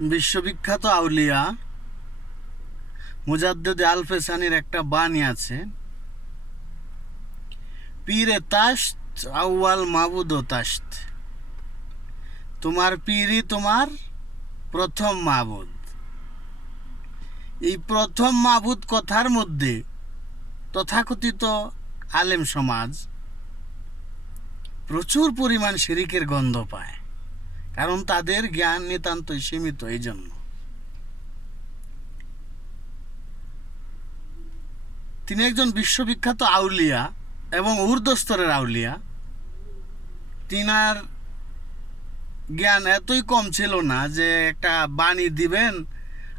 বিশ্ববিখ্যাত আউলিয়া মুজাদ্দেদ আলফেসানির একটা বাণী আছে, পীরে তাস্ত আউয়াল মাবুদ তাস্ত তোমার পীরই তোমার প্রথম মাবুদ। এই প্রথম মাবুদ কথার মধ্যে তথাকথিত আলেম সমাজ প্রচুর পরিমাণ শিরিকের গন্ধ পায়। কারণ তাদের জ্ঞান নিতান্তই সীমিত এই জন্য তিনি একজন বিশ্ববিখ্যাত আউলিয়া এবং ঊর্ধ্বস্তরের আউলিয়া। তিনার জ্ঞান এতই কম ছিল না যে একটা বাণী দিবেন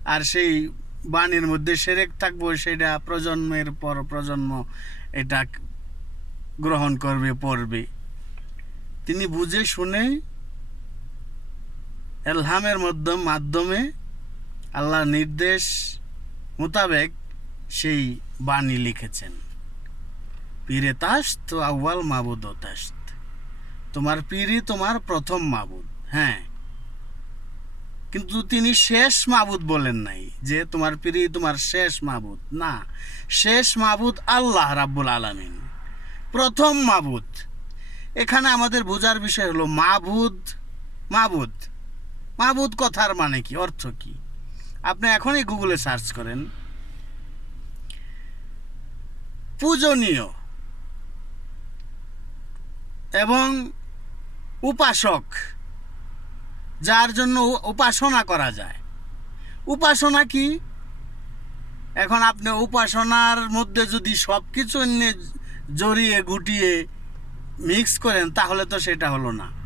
আর সেই বাণীর মধ্যে সেরেক থাকব, সেটা প্রজন্মের পর প্রজন্ম এটা গ্রহণ করবে, পড়বে। তিনি বুঝে শুনে এলহামের মাধ্যম মাধ্যমে আল্লাহর নির্দেশ মোতাবেক সেই বাণী লিখেছেন। পীরে তাস্ত আউ্বাল মাবুদ তাস্ত। তোমার পীরই তোমার প্রথম মাবুদ। হ্যাঁ। কিন্তু তিনি শেষ মাবুদ বলেন নাই যে তোমার পীরই তোমার শেষ মাবুদ। না, শেষ মাবুদ আল্লাহ রাব্বুল আলামিন। প্রথম মাবুদ। এখানে আমাদের বোঝার বিষয় হলো মাবুদ মাবুদ। মাবুদ কথার মানে কি? অর্থ কি? আপনি এখনই গুগলে সার্চ করেন। পূজনীয় এবং উপাসক, যার জন্য উপাসনা করা যায়। উপাসনা কি? এখন আপনি উপাসনার মধ্যে যদি সব কিছু জড়িয়ে গুটিয়ে মিক্স করেন, তাহলে তো সেটা হলো না।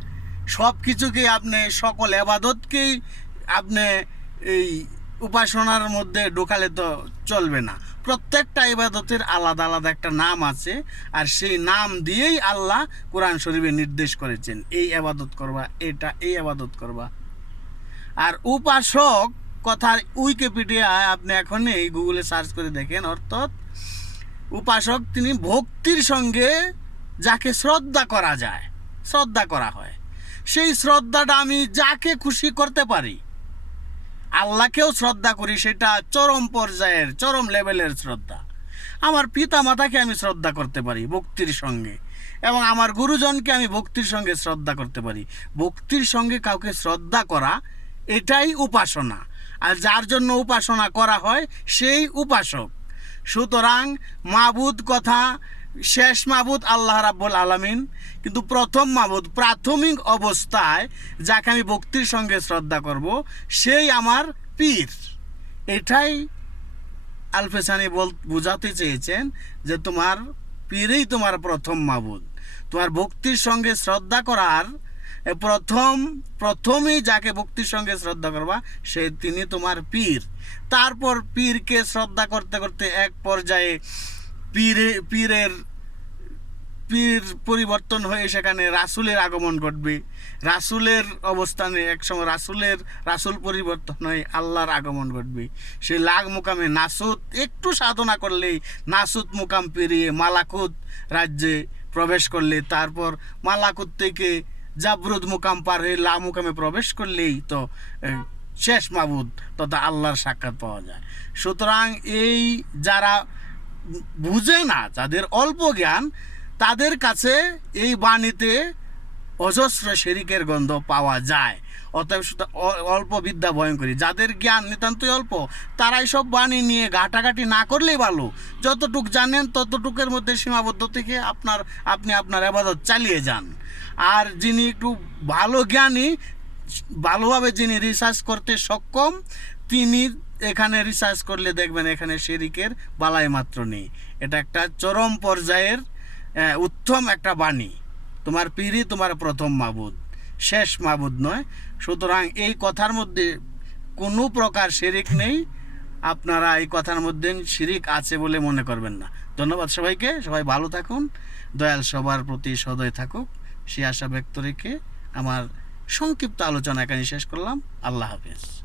সব কিছুকে আপনি সকল এবাদতকেই আপনি এই উপাসনার মধ্যে ঢোকালে তো চলবে না। প্রত্যেকটা ইবাদতের আলাদা আলাদা একটা নাম আছে, আর সেই নাম দিয়েই আল্লাহ কোরআন শরীফে নির্দেশ করেছেন, এই আবাদত করবা, এটা, এই আবাদত করবা। আর উপাসক কথার উইকিপিডিয়ায় আপনি এখন এই গুগলে সার্চ করে দেখেন, অর্থাৎ উপাসক তিনি ভক্তির সঙ্গে যাকে শ্রদ্ধা করা যায়, শ্রদ্ধা করা হয়। সেই শ্রদ্ধাটা আমি যাকে খুশি করতে পারি, আল্লাহকেও শ্রদ্ধা করি, সেটা চরম পর্যায়ের, চরম লেভেলের শ্রদ্ধা। আমার পিতা মাতাকে আমি শ্রদ্ধা করতে পারি ভক্তির সঙ্গে এবং আমার গুরুজনকে আমি ভক্তির সঙ্গে শ্রদ্ধা করতে পারি। ভক্তির সঙ্গে কাউকে শ্রদ্ধা করা, এটাই উপাসনা। আর যার জন্য উপাসনা করা হয়, সেই উপাসক। সুতরাং মাবুদ কথা শেষ মাবুদ আল্লাহ রাব্বুল আলামিন। কিন্তু প্রথম মাবুদ প্রাথমিক অবস্থায় যাকে আমি ভক্তির সঙ্গে শ্রদ্ধা করব, সেই আমার পীর। এটাই আলফেসানি বল বোঝাতে চেয়েছেন যে তোমার পীরেই তোমার প্রথম মাবুদ। তোমার ভক্তির সঙ্গে শ্রদ্ধা করার প্রথম, প্রথমেই যাকে ভক্তির সঙ্গে শ্রদ্ধা করবা, সে তিনি তোমার পীর। তারপর পীরকে শ্রদ্ধা করতে করতে এক পর্যায়ে পীরে, পীরের, পীর পরিবর্তন হয়ে সেখানে রাসুলের আগমন ঘটবে। রাসুলের অবস্থানে একসময় রাসুলের, রাসুল পরিবর্তন হয়ে আল্লাহর আগমন ঘটবে। সে লাগ মুকামে নাসুদ একটু সাধনা করলেই নাসুদ মুকাম পেরিয়ে মালাকুত রাজ্যে প্রবেশ করলে, তারপর মালাকুত থেকে জাবরুদ মুকাম পার হয়ে লা মুকামে প্রবেশ করলেই তো শেষ মাবুদ, তথা আল্লাহর সাক্ষাৎ পাওয়া যায়। সুতরাং এই যারা বুঝে না যাদের অল্প জ্ঞান, তাদের কাছে এই বাণীতে অজস্র শেরিকের গন্ধ পাওয়া যায়। অতএব অল্প বিদ্যা ভয়ঙ্করী। যাদের জ্ঞান নিতান্তই অল্প, তারাই সব বাণী নিয়ে ঘাটাঘাটি না করলেই ভালো। যতটুক জানেন, ততটুকের মধ্যে সীমাবদ্ধ থেকে আপনার, আপনি আপনার আবাদত চালিয়ে যান। আর যিনি একটু ভালো জ্ঞানী, ভালোভাবে যিনি রিসার্চ করতে সক্ষম, তিনি এখানে রিসার্চ করলে দেখবেন এখানে শেরিকের বালাই মাত্র নেই। এটা একটা চরম পর্যায়ের উত্তম একটা বাণী। তোমার পীরই তোমার প্রথম মাবুদ, শেষ মাবুদ নয়। সুতরাং এই কথার মধ্যে কোনো প্রকার শিরিক নেই। আপনারা এই কথার মধ্যে শিরিক আছে বলে মনে করবেন না। ধন্যবাদ সবাইকে, সবাই ভালো থাকুন। দয়াল সবার প্রতি সদয় থাকুক। সে আশা ব্যক্ত রেখে আমার সংক্ষিপ্ত আলোচনা এখানে শেষ করলাম। আল্লাহ হাফেজ।